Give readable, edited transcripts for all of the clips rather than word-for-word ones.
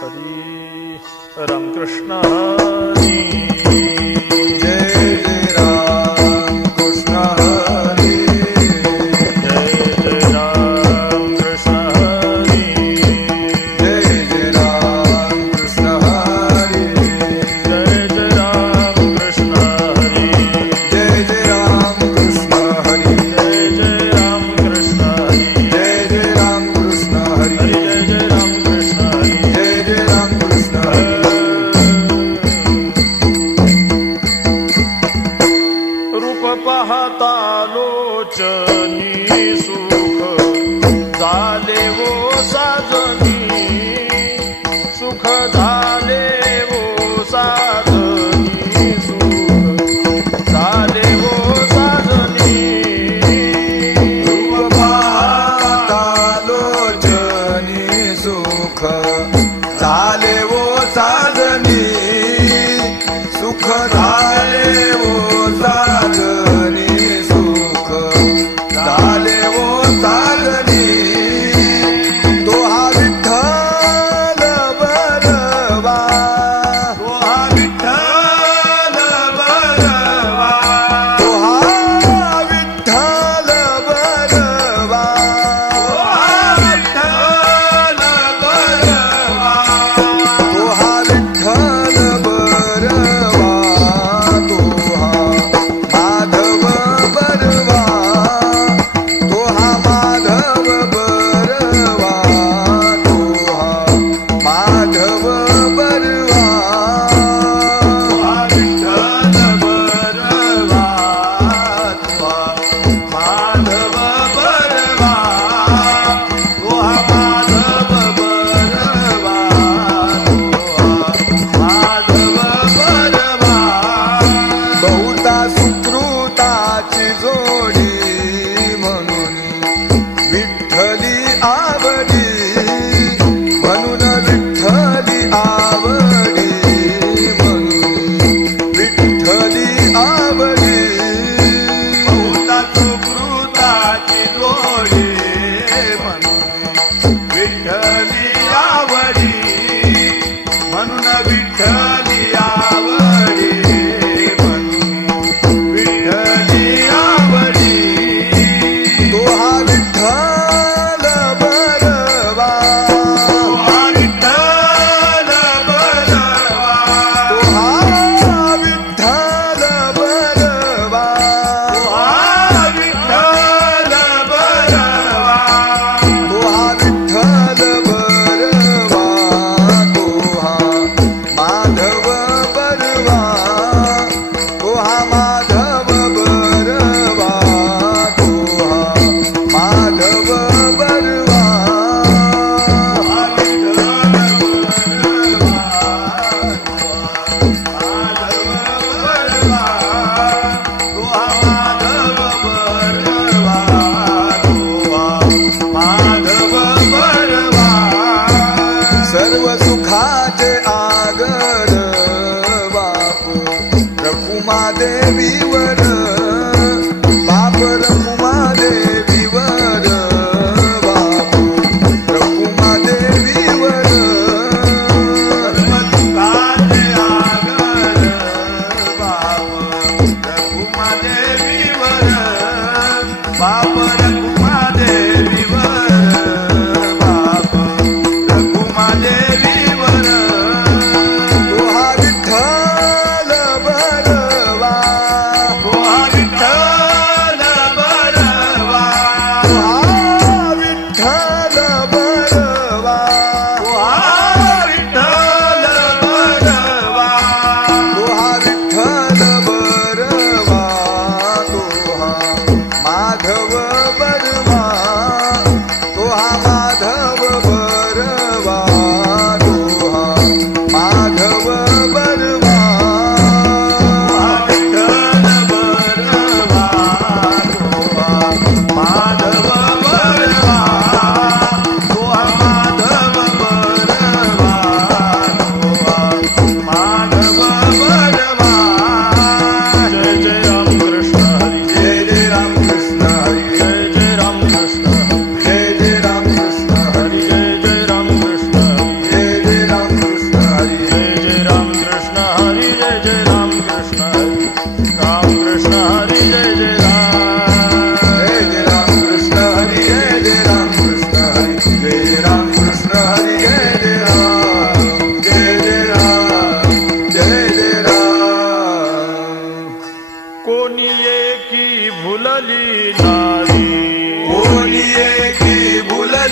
हरी रामकृष्ण हरी जय जय राम कृष्ण हरी जय जय रामकृष्ण हरी जय जय राम कृष्ण हरी जय जय रामकृष्ण हरी जय जय राम कृष्ण हरी जय जय रामकृष्ण हरी जय जय राम कृष्ण हरी जय जय रामकृष्ण हरी जय जय राम कृष्ण हरी रूप पाहता लोचनी सुख झाले वो साजनी सुख झाले वो साजनी सुख झाले वो साजनी रूप पाहता लोचनी सुख झाले वो साधनी सुख झाले वो साधनी सुख झाले वो साधनी तो हा विठ्ठल बरवा तो हा विठ्ठल बरवा तो हा विठ्ठल बरवा तो हा विठ्ठल बरवा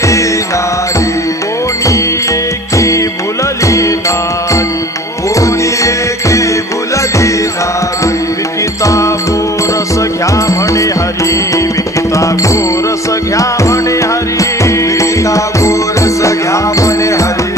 भुलली नारी कोणी एकी भुलली नारी कोणी एकी भुलली नारी विकिता गोरस घ्या म्हणे हरी विकिता गोरस घ्या म्हणे हरी विकिता गोरस घ्या म्हणे हरी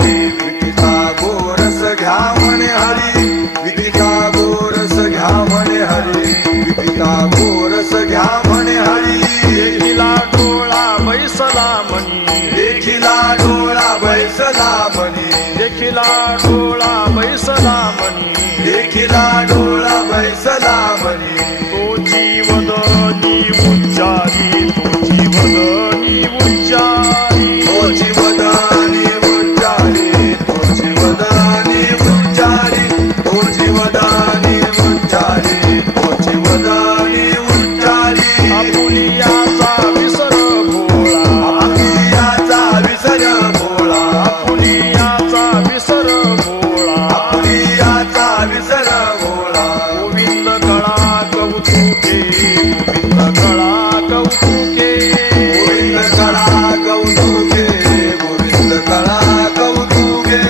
विकिता गोरस घ्या म्हणे हरी विकिता गोरस घ्या म्हणे हरी विकिता गोरस घ्या म्हणे हरी देखिला डोळा बैसला मनी देखिला डोळा बैसला म्हणे देखिला डोळा बैसला मनी देखिला डोळा बैसला म्हणे तो जीवदनी उच्चारी तो जीवदनी उच्चारी तोची वदनी उच्चारी तोची वदनी उच्चारी तोची वदनी उच्चारी तोची वदनी उच्चारी आपुलियाचा विसर भोळा आपुलियाचा विसर भोळा आपुलियाचा विसर भोळा आपुलियाचा विसर भोळा गोविंद कळा कौतुके गोविंद कळा कौतुके गोविंद कळा कौतुके गोविंद कळा कौतुके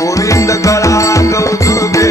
गोविंद कळा कौतुके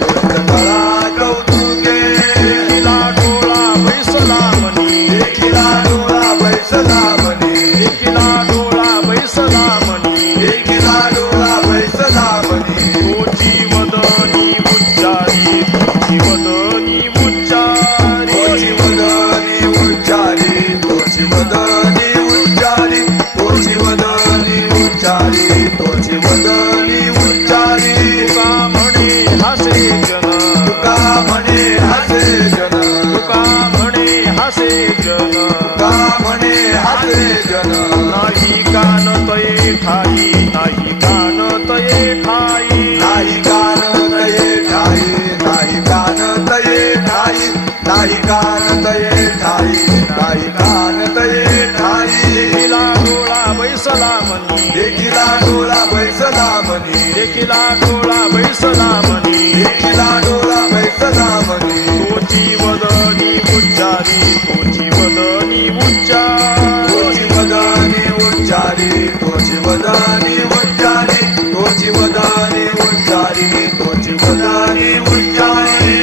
गोविंद कळा कौतुके देखिला डोळा बैसला मनी देखिला डोळा बैसला म्हणे देखिला डोळा बैसला मनी देखिला डोळा बैसला म्हणे तो जीवदनी उच्चारी तो जीवदनी उच्चारी तोची वदनी उच्चारी तोची वदनी उच्चारी तोची वदनी उच्चारी तोची वदनी उच्चारी तुका म्हणे हासे जन तुका म्हणे हसे जन तुका म्हणे हासे जन तुका म्हणे हसे जन नाही कान तये ठाई नाही कान तये ठाई नाही कान तये ठाई नाही कान तये ठाई नाही कान तये ठाई नाही कान तये ठाई देखिला डोळा बैसला मनी देखिला डोळा बैसला म्हणे देखिला डोळा बैसला मनी देखिला डोळा बैसला म्हणे तो जीवदनी उच्चारी तो जीवदनी उच्चारी तोची वदनी उच्चारी तोची वदनी उच्चारी तोची वदनी उच्चारी तोची वदनी उच्चारी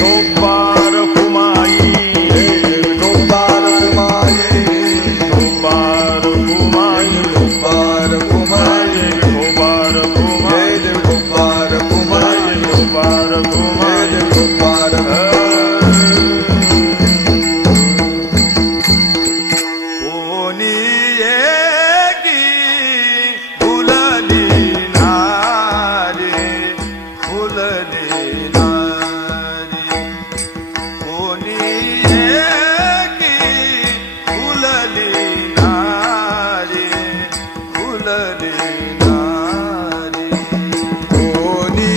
गोपार कुमाई गोपाल कुमारी गोपार कुमाई गोपाल कुमारी गोपार कुमाई जय देव गोपाल कुमारी गोपार जय कुमाई देव गोपाल कोणी एकी भुलली नारी भुलली नारी कोणी एकी भुलली नारी भुलली नारी कोणी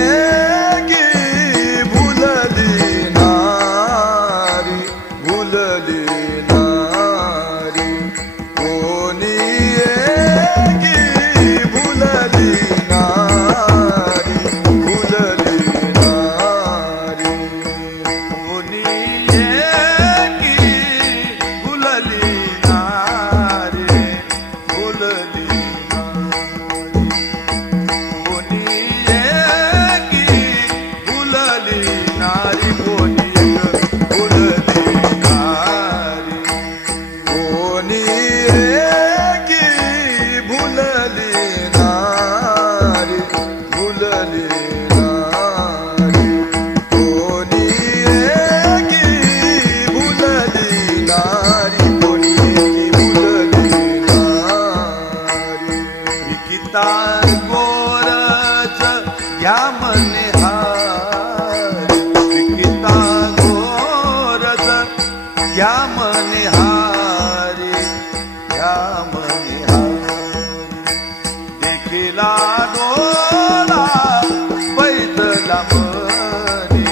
एकी भुलली नारी भुलली नारी कोणी एकी भुलली नारी भुलली नारी कोणी एकी भुलली नारी भुलली नारी कोणी एकी भुलली नारी भुलली नारी कोणी एकी भुलली नारी कोणी एकी भुलली नारी विकिता गोरच घ्या म्हणे हारी विकिता गोरच घ्या म्हणे हारी घ्या म्हणे हारी देखिला डोळा बैठला म्हणे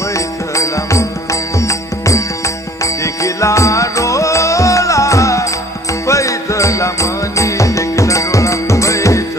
बैठला देखिला डोळा बैठला म्हणे देखिला डोळा बैठला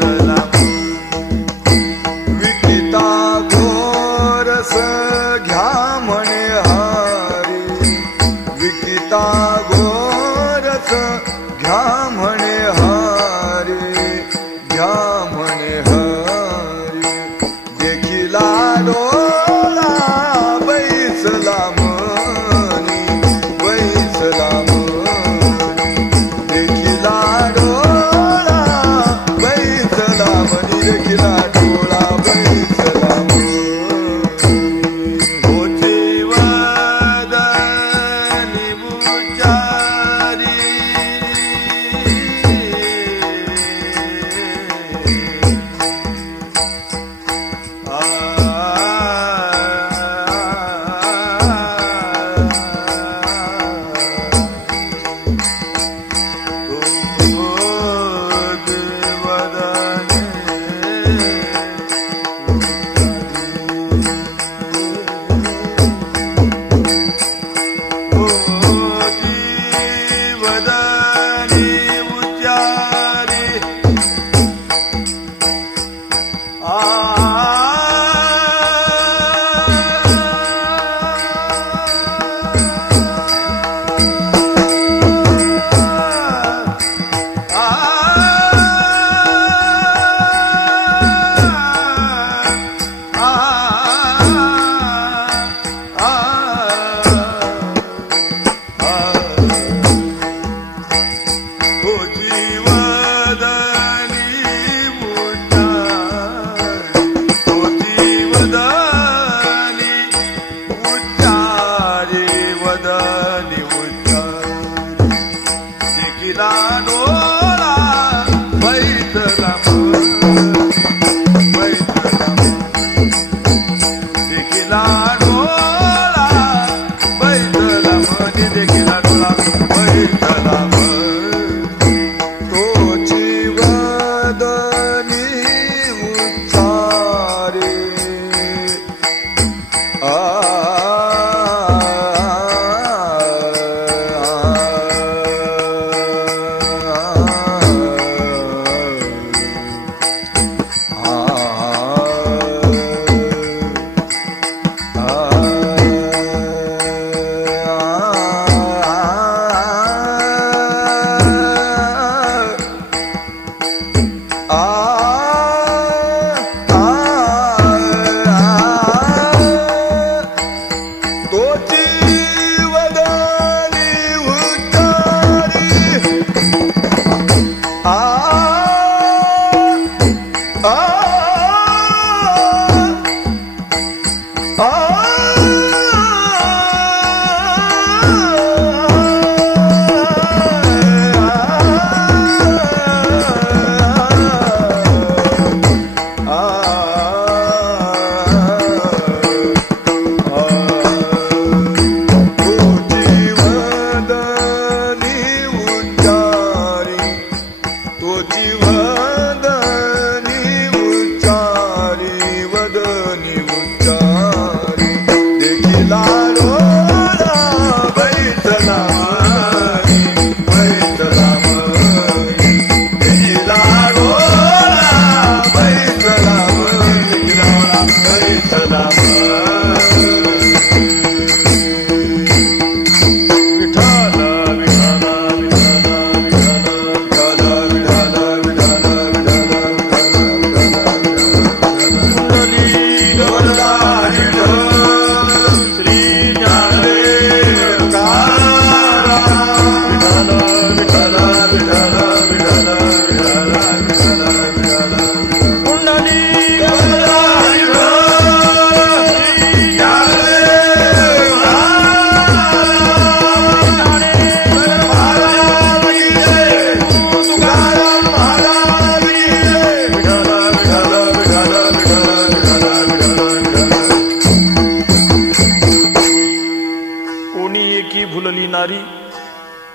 तोची वदनी उच्चारी वदनी उच्चारी देखिला डोळा बैठला बैठला देखिला डोळा बैठला बैठला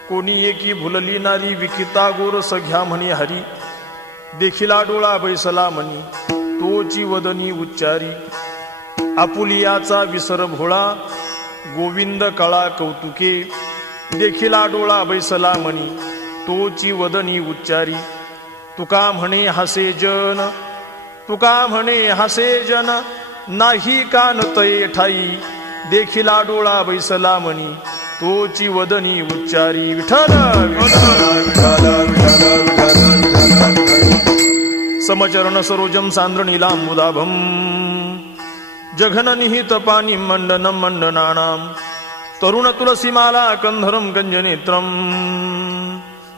कोणी एकी भुलली नारी विकिता गोरस घ्या म्हणे हरी देखिला डोळा बैसला म्हणी तोची वदनी उच्चारी आपुलियाचा विसर भोळा गोविंद कळा कौतुके देखिला डोळा बैसला म्हणी तोची वदनी उच्चारी तुका म्हणे हसे जन तुका म्हणे हसे जन नाही कान तये ठाई देखिला डोळा बैसला म्हणी तोची वदनी उच्चारी विठ्ठल समचरण सरोजम सांद्र नीलांबुदाभम जघन निहित पाणी मंडनम मंडनानाम तरुण तुलसीमाला कंधरम गंजनेत्रम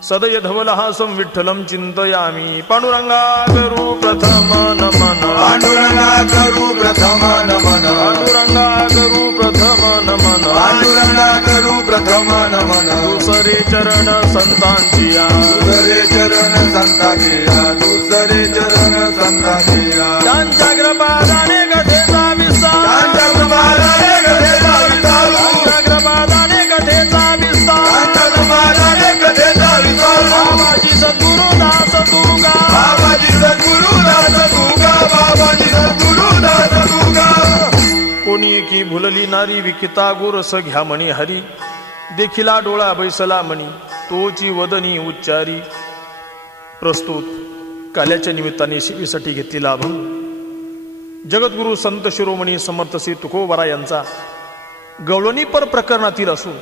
सदय धवलहासं विठ्ठलं चिंतयामि पांडुरंगा करू प्रथम नमन पांडुरंगा करू प्रथम नमन पांडुरंगा करू प्रथम नमन पांडुरंगा करू प्रथम नमन दुसरे चरण संतांचिया दुसरे चरण संतांचिया दुसरे चरण संतांचिया त्यांच्या कृपादाने गधेचा विस्तार त्यांच्या कृपादाने गधेचा विस्तार त्यांच्या कृपादाने गधेचा विस्तार त्यांच्या कृपादाने गधेचा विस्तार बाबाजी सद्गुरु दास तुगा बाबाजी सद्गुरु दास तुगा बाबाजी सद्गुरु दास तुगा कोणी की भुलली नारी विकिता गोरस घ्या म्हणे हरी देखिला डोळा बैसला म्हणी तोची वदनी उच्चारी. प्रस्तुत काल्याच्या निमित्ताने सेवेसाठी घेतलेला अभंग जगद्गुरु संत शिरोमणी समर्थ श्री तुकोबारा यांचा गवळणीपर प्रकरणातील असून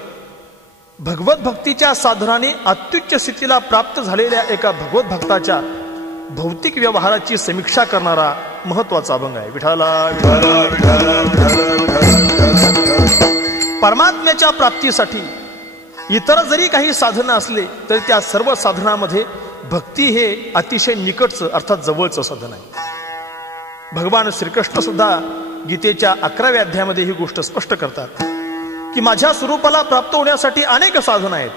भगवत भक्तीच्या साधनाने अत्युच्च स्थितीला प्राप्त झालेल्या एका भगवत भक्ताच्या भौतिक व्यवहाराची समीक्षा करणारा महत्वाचा अभंग आहे. विठाला परमात्म्याच्या प्राप्तीसाठी इतर जरी काही साधनं असले तरी त्या सर्व साधनामध्ये भक्ती हे अतिशय निकटचं अर्थात जवळचं साधन आहे. भगवान श्रीकृष्ण सुद्धा गीतेच्या 11व्या अध्यायामध्ये ही गोष्ट स्पष्ट करतात की माझ्या स्वरूपाला प्राप्त होण्यासाठी अनेक साधन आहेत.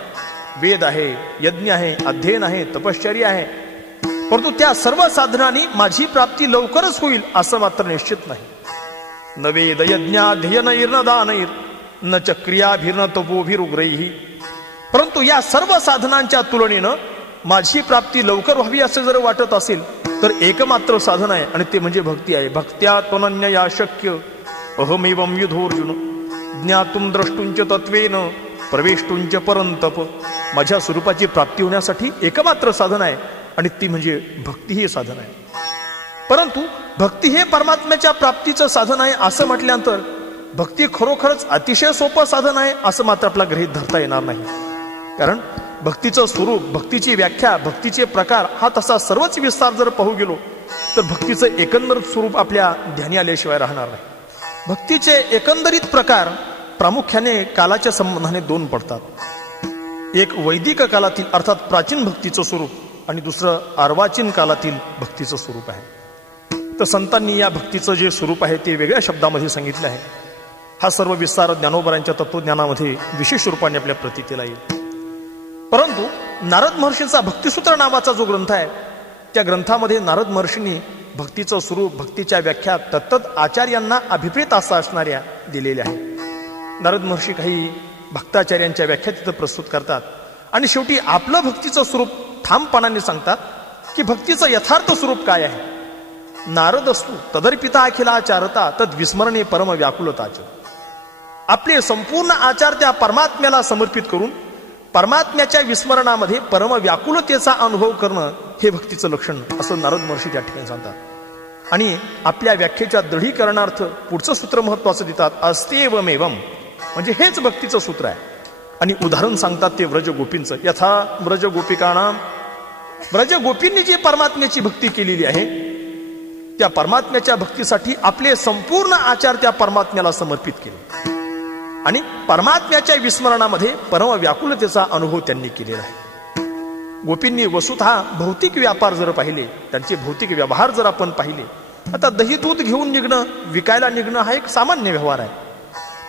वेद आहे, यज्ञ आहे, अध्ययन आहे, तपश्चर्या आहे, परंतु त्या सर्व साधनांनी माझी प्राप्ती लवकरच होईल असं मात्र निश्चित नाही. न वेद यज्ञाध्ययनैर्न दानैर न च क्रियाभिर्न तपोभिरुग्रैहि. परंतु या सर्व साधनांच्या तुलनेनं माझी प्राप्ती लवकर व्हावी असं जर वाटत असेल तर एकमात्र साधन आहे आणि ते म्हणजे भक्ती आहे. भक्त्या त्वनन्यया शक्य अहमेवं युधोर्जुन ज्ञातुं द्रष्टुंच तत्वेन प्रवेष्टुंच परंतप. माझ्या स्वरूपाची प्राप्ती होण्यासाठी एकमात्र साधन आहे आणि ती म्हणजे भक्ती हे साधन आहे. परंतु भक्ती हे परमात्म्याच्या प्राप्तीचं साधन आहे असं म्हटल्यानंतर भक्ती खरोखरच अतिशय सोपं साधन आहे असं मात्र आपल्याला गृहीत धरता येणार नाही. कारण भक्तीचं स्वरूप, भक्तीची व्याख्या, भक्तीचे प्रकार हा तसा सर्वच विस्तार जर पाहू गेलो तर भक्तीचं एकंदर स्वरूप आपल्या ध्यानी आल्याशिवाय राहणार नाही. भक्तीचे एकंदरीत प्रकार प्रामुख्याने कालाच्या संबंधाने दोन पडतात. एक वैदिक कालातील अर्थात प्राचीन भक्तीचं स्वरूप आणि दुसरं अर्वाचीन कालातील भक्तीचं स्वरूप आहे. तर संतांनी या भक्तीचं जे स्वरूप आहे ते वेगळ्या शब्दामध्ये सांगितलं आहे. हा सर्व विस्तार ज्ञानोबरांच्या तत्वज्ञानामध्ये विशेष रूपाने आपल्या प्रतीला येईल. परंतु नारद महर्षींचा भक्तिसूत्र नावाचा जो ग्रंथ आहे त्या ग्रंथामध्ये नारद महर्षींनी भक्तीचं स्वरूप, भक्तीच्या व्याख्या तत्त आचार्यांना अभिप्रेत असा असणाऱ्या दिलेल्या आहेत. नारद महर्षी काही भक्ताचार्यांच्या व्याख्या तिथं प्रस्तुत करतात आणि शेवटी आपलं भक्तीचं स्वरूप ठामपणाने सांगतात की भक्तीचं यथार्थ स्वरूप काय आहे. नारदस्तु तदर्पिता अखिलाचारता तद विस्मरणे परम व्याकुलताच. आपले संपूर्ण आचार त्या परमात्म्याला समर्पित करून परमात्म्याच्या विस्मरणामध्ये परम व्याकुलतेचा अनुभव करणं हे भक्तीचं लक्षण, असं नारद महर्षी त्या ठिकाणी सांगतात. आणि आपल्या व्याख्येच्या दृढीकरणार्थ पुढचं सूत्र महत्वाचं देतात, अस्तेवमेवम, म्हणजे हेच भक्तीचं सूत्र आहे. आणि उदाहरण सांगतात ते व्रज गोपींचं. यथा व्रज गोपिकाणाम, व्रज गोपींनी जी परमात्म्याची भक्ती केलेली आहे त्या परमात्म्याच्या भक्तीसाठी आपले संपूर्ण आचार त्या परमात्म्याला समर्पित केले आणि परमात्म्याच्या विस्मरणामध्ये परम व्याकुलतेचा अनुभव त्यांनी केलेला आहे. गोपींनी वस्तुतः भौतिक व्यापार जर पाहिले, त्यांचे भौतिक व्यवहार जर आपण पाहिले, आता दही दूध घेऊन निघणं, विकायला निघणं हा एक सामान्य व्यवहार आहे.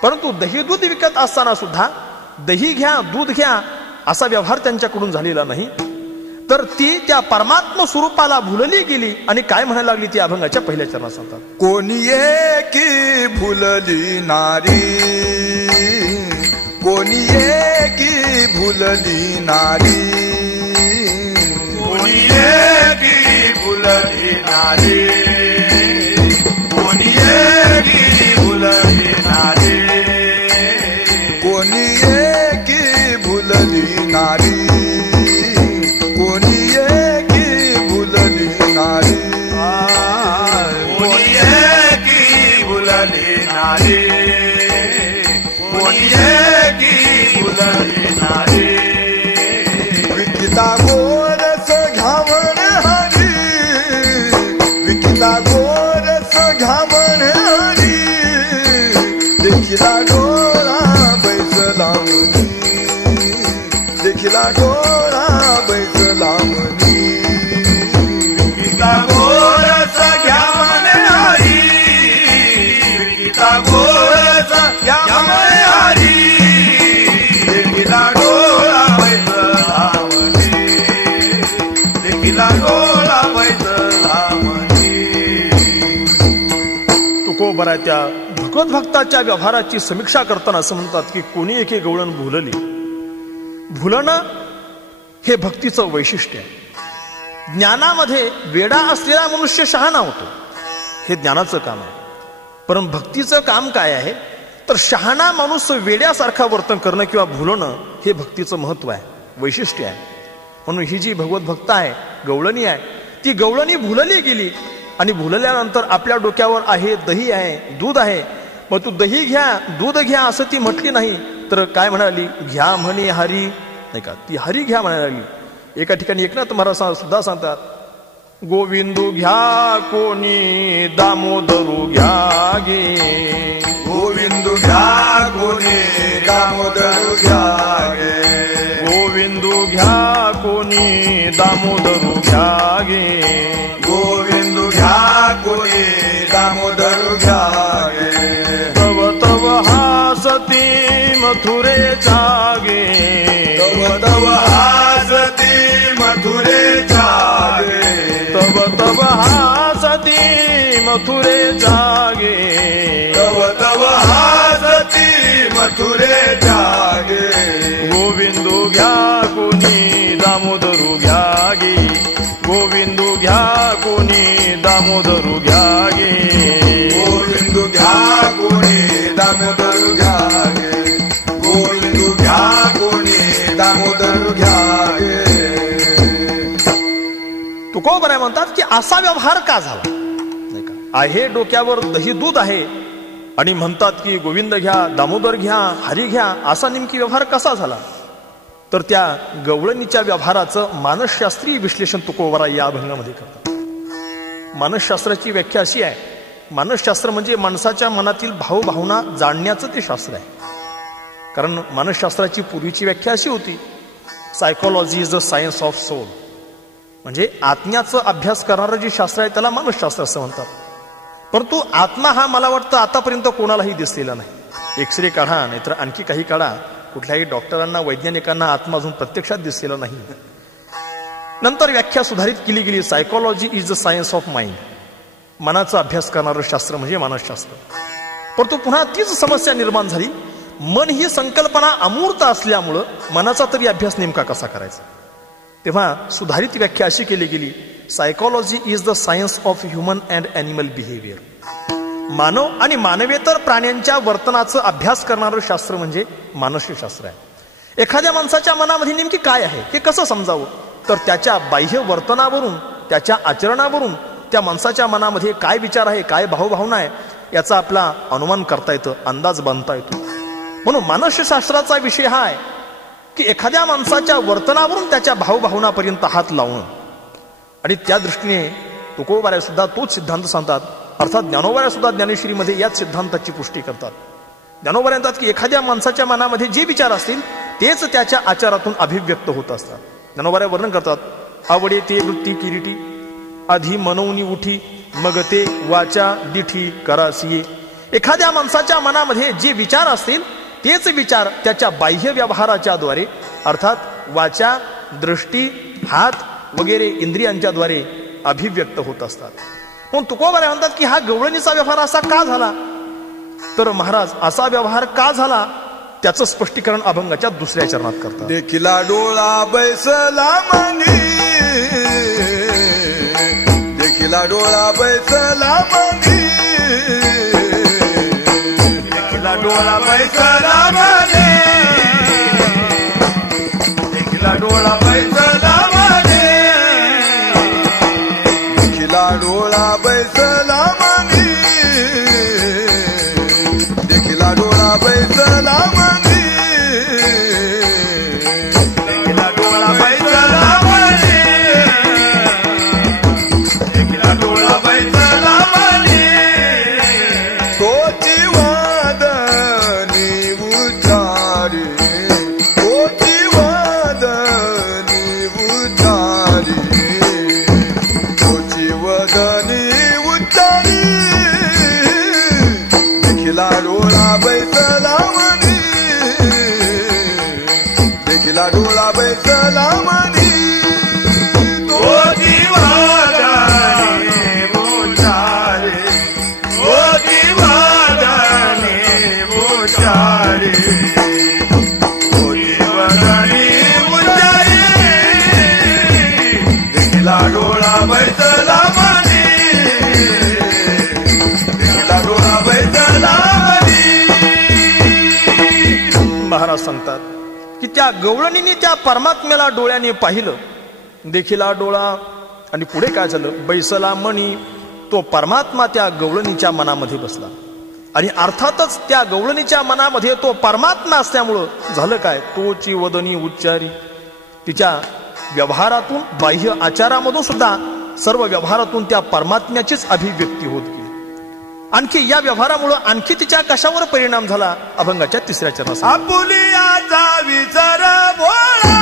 परंतु दही दूध विकत असताना सुद्धा दही घ्या दूध घ्या असा व्यवहार त्यांच्याकडून झालेला नाही. तर ती त्या परमात्म स्वरूपाला भुलली गेली आणि काय म्हणायला लागली ती अभंगाच्या पहिल्या चरणात सांगतात. कोणी एकी भुलली नारी, कोणी एकी भुलली नारी, कोणी एकी भुलली नारी, कोणी एकी भुलली नारी, कोणी एकी भुलली नारी, कोणी एकी भुलली नारी, कोणी एकी भुलली नारी, कोणी एकी भुलली नारी. विकिता गोरस घ्यावण हरी, विकिता गोरस घ्यावण हरी, देखिला डोळा बैस लावणी, देखिला डोळा बैस लावणी. विकिता गोरस घ्यावण हरी, विकिता गोरस घ्यावण हरी, देखिला डोळा बैस लावणी, देखिला डोळा बैस लावणी. तुकोबरा त्या भगवद्भक्ताच्या व्यवहाराची समीक्षा करताना असं म्हणतात की कोणी एके गवळण भुलली. भुलणं हे भक्तीचं वैशिष्ट्य आहे. ज्ञानामध्ये वेडा असलेला मनुष्य शहाणा होतो, हे ज्ञानाचं काम आहे. परंतु भक्तीचं काम काय आहे तर शहाणा माणूस वेड्यासारखा वर्तन करणं किंवा भुलणं हे भक्तीचं महत्व आहे, वैशिष्ट्य आहे. म्हणून ही जी भगवत भक्त आहे, गवळणी आहे, ती गवळणी भुलली गेली आणि भुलल्यानंतर आपल्या डोक्यावर आहे दही आहे दूध आहे, मग तू दही घ्या दूध घ्या असं ती म्हटली नाही, तर काय म्हणाली, घ्या म्हणे हरी, नाही का, ती हरी घ्या म्हणाली. एका ठिकाणी एकनाथ महाराज सुद्धा सांगतात, गोविंदू घ्या कोणी दामोदरू घ्या गे, गोविंदू घ्या कोणी दामोदरू घ्या गे, गोविंदू घ्या कोणी दामोदरू घ्या गे, गोविंदू घ्या कोणी दामोदरू घ्या गे. तव तव हासती मथुरे जागे, तव तव हासती मथुरे जागे, तव तव हासती मथुरे जागे, तव तव हासती मथुरे जागे. गोविंदू घ्या कोणी दामोदरू घ्या गे, गोविंदू घ्या कोणी दामोदरू घ्या गे, गोविंदू घ्या कोणी दामोदरू घ्या गे, गोविंदू घ्या कोणी दामोदरू घ्या गे. तुकोबराय म्हणतात की असा व्यवहार का झाला, नाही का, आहे डोक्यावर दही दूध आहे आणि म्हणतात की गोविंद घ्या दामोदर घ्या हरी घ्या, असा नेमकी व्यवहार कसा झाला. तर त्या गवळणीच्या व्यवहाराचं मानसशास्त्रीय विश्लेषण तुकोबराय या अभंगामध्ये करतात. मानसशास्त्राची व्याख्या अशी आहे, मानसशास्त्र म्हणजे माणसाच्या मनातील भावभावना जाणण्याचं ते शास्त्र आहे. कारण मानसशास्त्राची पूर्वीची व्याख्या अशी होती, psychology is the science of soul, म्हणजे आत्म्याचा अभ्यास करणारं जे शास्त्र आहे त्याला मानसशास्त्र असं म्हणतात. परंतु आत्मा हा मला वाटतं आतापर्यंत कोणालाही दिसलेला नाही. एक्सरे काढा नाहीतर आणखी काही काढा, कुठल्याही डॉक्टरांना वैज्ञानिकांना आत्मा अजून प्रत्यक्षात दिसलेला नाही. नंतर व्याख्या सुधारित केली गेली, psychology is the science of mind, मनाचा अभ्यास करणारं शास्त्र म्हणजे मानसशास्त्र. परंतु पुन्हा तीच समस्या निर्माण झाली, मन ही संकल्पना अमूर्त असल्यामुळं मनाचा तरी अभ्यास नेमका कसा करायचा. तेव्हा सुधारित व्याख्या अशी केली गेली psychology is the science of human and animal behaviour. मानव आणि मानवेतर प्राण्यांच्या वर्तनाचं अभ्यास करणारं शास्त्र म्हणजे मानसशास्त्र आहे. एखाद्या माणसाच्या मनामध्ये नेमकी काय आहे हे कसं समजावं, तर त्याच्या बाह्य वर्तनावरून, त्याच्या आचरणावरून त्या माणसाच्या मनामध्ये काय विचार आहे, काय भावभावना आहे याचा आपला अनुमान करता येतं, अंदाज बांधता येतो. म्हणून मानसशास्त्राचा विषय हा आहे की एखाद्या माणसाच्या वर्तनावरून त्याच्या भावभावनापर्यंत हात लावणं. आणि त्या दृष्टीने तुकोबाराय सुद्धा तोच सिद्धांत सांगतात. अर्थात ज्ञानोबाराय सुद्धा ज्ञानेश्वरीमध्ये याच सिद्धांताची पुष्टी करतात. ज्ञानोबाराय म्हणतात की एखाद्या माणसाच्या मनामध्ये जे विचार असतील तेच त्याच्या आचारातून अभिव्यक्त होत असतात. ज्ञानोबाराय वर्णन करतात, आवडे ते वृत्ती किरीटी, आधी मनवनी उठी, मग ते वाचा दिठी करासिये. एखाद्या माणसाच्या मनामध्ये जे विचार असतील तेच विचार त्याच्या बाह्य व्यवहाराच्या द्वारे, अर्थात वाचा, दृष्टी, हात वगैरे इंद्रियांच्या द्वारे अभिव्यक्त होत असतात. म्हणून तुकोबाराय म्हणतात की हा गवळणीचा व्यवहार असा का झाला, तर महाराज असा व्यवहार का झाला त्याचं स्पष्टीकरण अभंगाच्या दुसऱ्या चरणात करतात. देखिला डोळा बैसला मनी, देखिला डोळा बैसला मनी, देखिला डोळा बैसला मनी, देखिला डोळा बैसला मनी, देखिला डोळा बैसला मनी, देखिला डोळा बैसला मनी, देखिला डोळा बैसला मनी, देखिला डोळा बैसला मनी. तोची वादनी उच्चारी, तोची वादनी उच्चारी, तोची वदनी उच्चारी, देखिला डोळा बैसला मनी, देखिला डोळा बैसला मनी. तोची वादनी उच्चारी, तोची वादनी उच्चारी, तोची वदनी उच्चारी, देखिला डोळा बैसला मनी, देखिला डोळा बैसला मनी. महाराज सांगतात की त्या गवळणीने त्या परमात्म्याला डोळ्याने पाहिलं, देखिला डोळा, आणि पुढे काय झालं, बैसला मणी, तो परमात्मा त्या गवळणीच्या मनामध्ये बसला. आणि अर्थातच त्या गवळणीच्या मनामध्ये तो परमात्मा असल्यामुळं झालं काय, तोची वदनी उच्चारी. तिच्या व्यवहारातून, बाह्य आचारामधून सुद्धा सर्व व्यवहारातून त्या परमात्म्याचीच अभिव्यक्ती होत गेली. आणखी या व्यवहारामुळे आणखी तिच्या कशावर परिणाम झाला अभंगाच्या तिसऱ्या चरणात. आपुलियाचा विचार भोळा,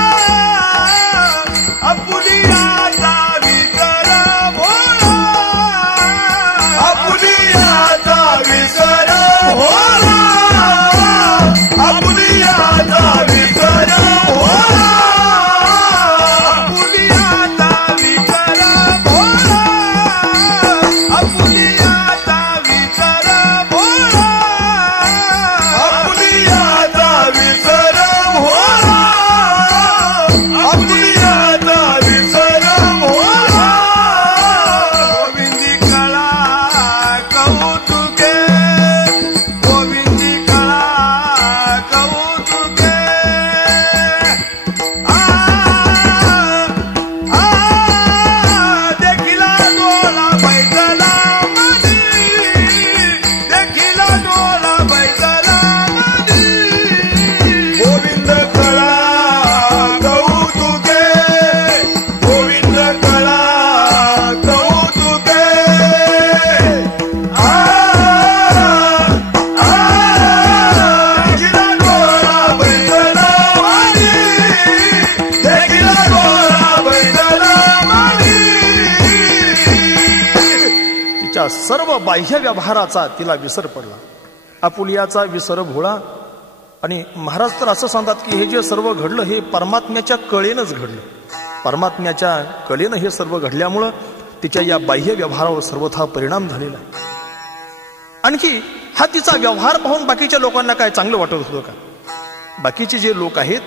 आपुलियाचा विचार भोळा, आपुलियाचा विचार भोळा, आपुलियाचा विचार भोळा, आपुलियाचा विचार भोळा, आपुलियाचा विचार भोळा, आपुलियाचा विचार भोळा, आपुलियाचा विचार भोळा. गोविंदी कळा कौतुके, गोविंदी कळा कौतुके, देखिला डोळा बैसला मनी, देखिला डोळा बैसला मनी. गोविंद कळा कौतुके, गोविंद कळा कौतुके, देखिला डोळा बैसला मनी, देखिला डोळा बैसला मनी. तिच्या सर्व बाह्य व्यवहाराचा तिला विसर पडला, आपुलियाचा विसर भोळा. आणि महाराज तर असं सांगतात की हे जे सर्व घडलं हे परमात्म्याच्या कळेनंच घडलं. परमात्म्याच्या कळेनं हे सर्व घडल्यामुळं तिच्या या बाह्य व्यवहारावर सर्वथा परिणाम झालेला आहे. आणखी हा तिचा व्यवहार पाहून बाकीच्या लोकांना काय चांगलं वाटत होतं का? बाकीचे जे लोक आहेत,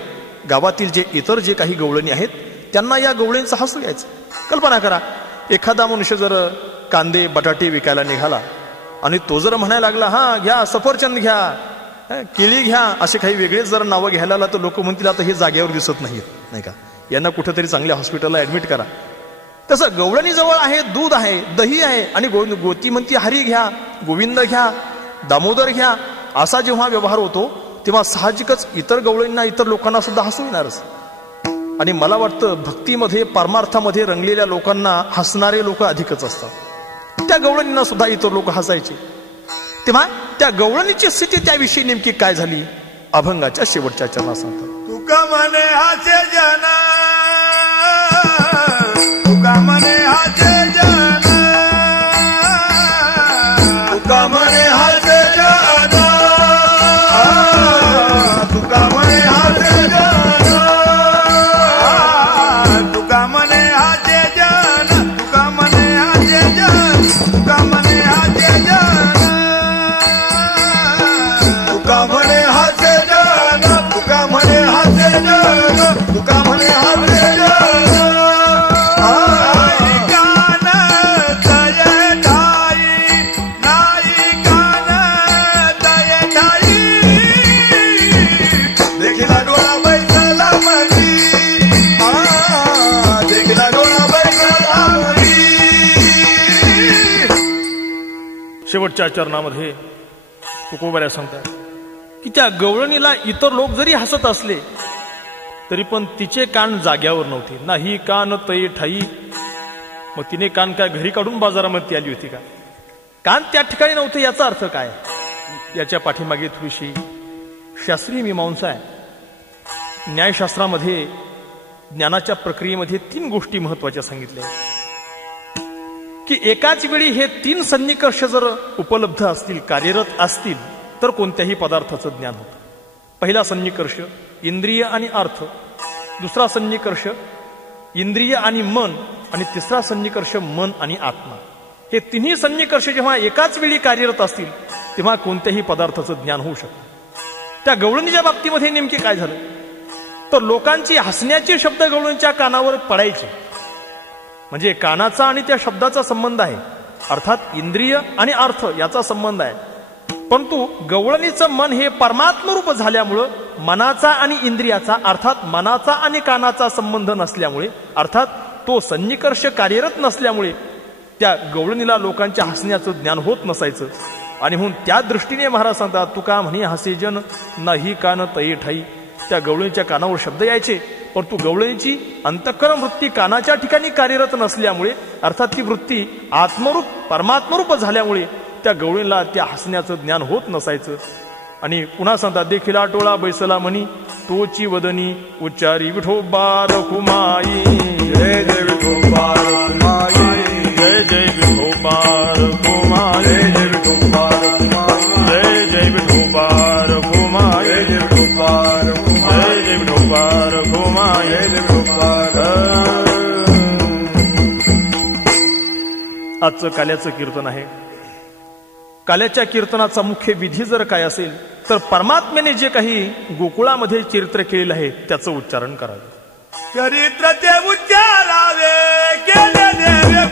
गावातील जे इतर जे काही गवळणी आहेत, त्यांना या गवळींचं हसू यायचं. कल्पना करा, एखादा मनुष्य जर कांदे बटाटे विकायला निघाला आणि तो जर म्हणायला लागला, हा घ्या सफरचंद घ्या, केळी घ्या, असे काही वेगळेच जर नावं घ्यायला आला तर लोक म्हणतील आता हे जागेवर दिसत नाहीत, नाही का, यांना कुठेतरी चांगल्या हॉस्पिटलला ऍडमिट करा. तसं गवळणी जवळ आहे, दूध आहे, दही आहे आणि गोती म्हणती हरी घ्या, गोविंद घ्या, दामोदर घ्या, असा जेव्हा व्यवहार होतो तेव्हा साहजिकच इतर गवळणींना, इतर लोकांना सुद्धा हसू येणारच. आणि मला वाटतं भक्तीमध्ये परमार्थामध्ये रंगलेल्या लोकांना हसणारे लोक अधिकच असतात. त्या गवळणींना सुद्धा इतर लोक हसायचे. तेव्हा त्या गवळणीची स्थिती त्याविषयी नेमकी काय झाली अभंगाच्या शेवटच्या चरणात सांगतात. तुका म्हणे हाचे जन, तुका म्हणे हाचे जन, तुका म्हणे हाचे जन, तुका म्हणे हाचे जन, तुका म्हणे हाचे जन, तुका म्हणे हाचे जन, तुका म्हणे हाचे जन, तुका म्हणे हाचे जन, तुका म्हणे हाचे जन, तुका म्हणे हाचे जन. शेवटच्या चरणामध्ये तुकोबाऱ्या सांगतात की त्या गवळणीला इतर लोक जरी हसत असले तरी पण तिचे कान जाग्यावर नव्हते. नाही कान तै ठाई. मग तिने कान काय घरी काढून बाजारामध्ये आली होती का? कान त्या ठिकाणी नव्हते. याचा अर्थ काय? याच्या पाठीमागे थोडीशी शास्त्रीय मीमांसा आहे. न्यायशास्त्रामध्ये ज्ञानाच्या प्रक्रियेमध्ये 3 गोष्टी महत्वाच्या सांगितल्या की एकाच वेळी हे 3 सन्निकर्ष जर उपलब्ध असतील, कार्यरत असतील, तर कोणत्याही पदार्थाचं ज्ञान होतं. पहिला सन्निकर्ष इंद्रिय आणि अर्थ, दुसरा सन्निकर्ष इंद्रिय आणि मन, आणि तिसरा सन्निकर्ष मन आणि आत्मा. हे 3 सन्निकर्ष जेव्हा एकाच वेळी कार्यरत असतील तेव्हा कोणत्याही पदार्थाचं ज्ञान होऊ शकतं. त्या गवळणीच्या बाबतीमध्ये नेमके काय झालं तर लोकांची हसण्याचे शब्द गवळणीच्या कानावर पडायचे. म्हणजे कानाचा आणि त्या शब्दाचा संबंध आहे, अर्थात इंद्रिय आणि अर्थ याचा संबंध आहे. परंतु गवळणीचं मन हे परमात्मरूप झाल्यामुळं मनाचा आणि इंद्रियाचा, अर्थात मनाचा आणि कानाचा संबंध नसल्यामुळे, अर्थात तो सन्निकर्ष कार्यरत नसल्यामुळे त्या गवळणीला लोकांच्या हसण्याचं ज्ञान होत नसायचं. आणि म्हणून त्या दृष्टीने महाराज सांगतात, तुका म्हणे हसे जन नाही कान तै ठाई. त्या गवळणीच्या कानावर शब्द यायचे, परंतु गवळणीची अंतःकरण वृत्ती कानाच्या ठिकाणी कार्यरत नसल्यामुळे, अर्थात ती वृत्ती आत्मरूप परमात्मरूप झाल्यामुळे त्या गवळणीला त्या हसण्याचं ज्ञान होत नसायचं. आणि पुन्हा सांगतात, देखीला टोळा बैसला म्हणी तोची वदनी उच्चारी विठोबा रखुमाई. जय जय विठोबा रखुमाई, जय जय विठोबा रखुमाई, जय जय विठोबा रखुमाई, जय जय विठोबा रखुमाई, जय जय विठोबा रखुमाई, जय जय विठोबा रखुमाई, जय जय विठोबा. आजचं काल्याचं कीर्तन आहे. काल्याच्या कीर्तनाचा मुख्य विधी जर काय असेल तर परमात्म्याने जे काही गोकुळामध्ये चरित्र केलेलं आहे त्याचं उच्चारण करावे. चरित्र ते उच्चारावे केले देवे